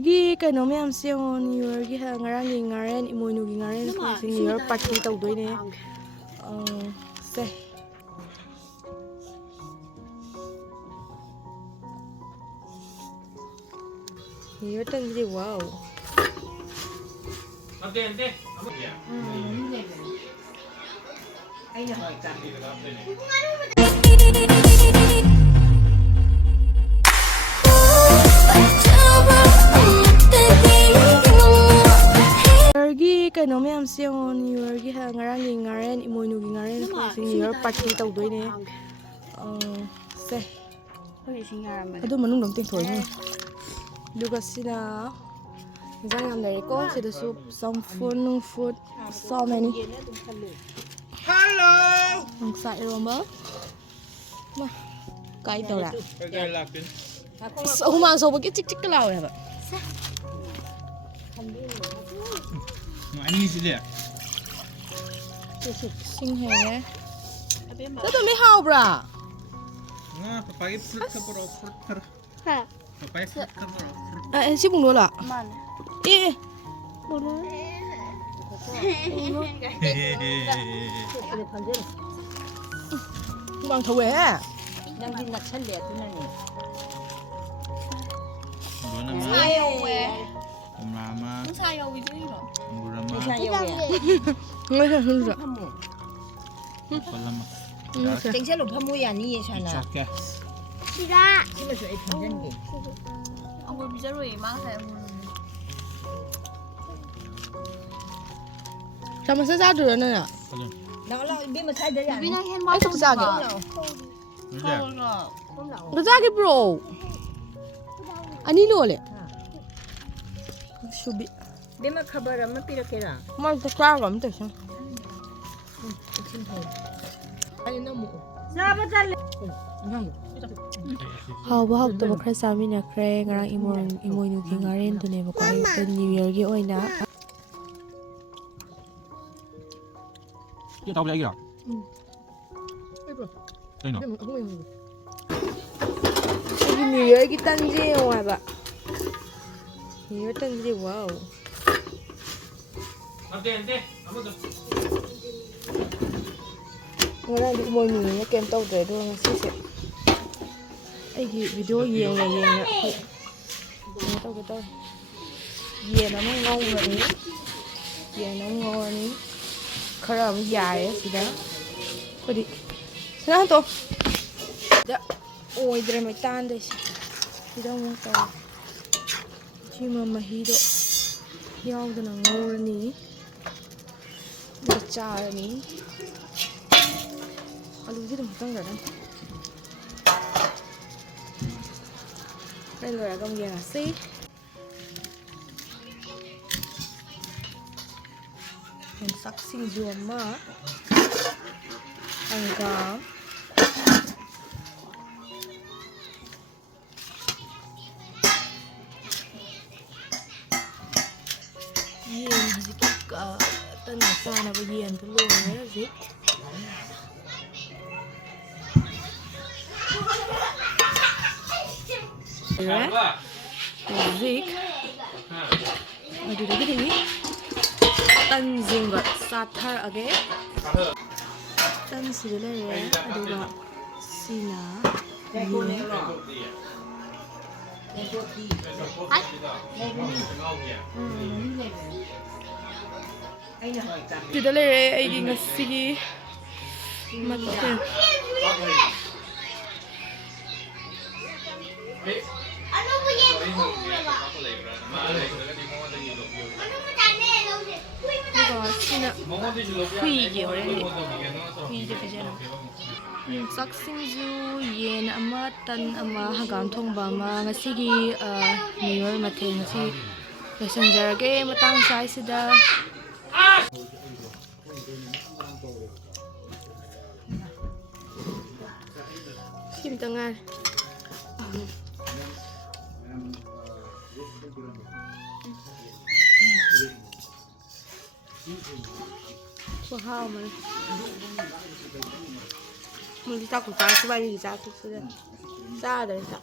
Yeargi kano ma'am siyon Yeargi ngarang ngaren imoynugi ngaren ko si New Year party tawdoine se New Year tanji wow ante kano ma'am siyon Yeargi ngarang ngaren imoynugi ngaren ko si New Year party tawdoine se adu manung dom ting thoi ni duga sina jang yam dai ko sida soup some food nung food so many hello nung sa iromba ma kai tawra kai lakin so ma so ba ki chik chik law ya ba mo ani sila sing hai ne to me hao bra nga papai fruit ka pro fruit kar ha papai fruit ka pro si bung lo la man bung lo bang thwe đang đi nhặt sân đẹp thế này nè. 사요 왜? 엄마마 사요 왜 저리로? 물ama Sao vậy? ngai ha hun ra palama Chính xác là phải mua nhà như vậy sao nào? chakya 싫어. Chứ mà phải phần dân gì? 왜 저리로 망사요? sama sa sa du na na Nó là biết mà thay đấy à? 그냥 햄버거 ai thực ra kìa Dạ. thực ra cái bro ani lo le should be Biết mà khबर mà biết cái nào? mà thực ra lắm tới sao Xin thôi. Anh nó mù. hau ba hau to ba khra sami na khre ngarang imoy nu ki ngaren tu ne ba ko to new year gi oina cái tao lấy cái nào đây nào cái new year gi tan ji wa ba new year tan ji wow ante 아무도 ngarang di imoy nu ne kem tau de do nga si se ai gi video yeng na tau ke tau ye na ngau na ni ye na ngau ni khara mu dài á sida ko di sana to da oi dre mai tan de sida mo ta chi ma ma hi do yaw da na ngau ra ni da cha ra ni alu ji dum tang ra dan đây là công việc là xí mình sắc Singju mà ăn cá yên gì cả tên là sao là cái yên tôi luôn đấy gì đấy zik ở đây cái gì tân dinh vật sathar age tân sile re aduga sina tidale re ai gi ngasigi matte Ano mo yan ko ba? 이거 진짜 후이기 오래 후이기 되잖아. 싹싱주 yen ama tan ama hagam thongba ma ngasigi new year matheng ngasi messenger ge matang sai sida sim tangan wow mà mình đi tao cũng tao cứ bay đi ra cứ ra đấy sao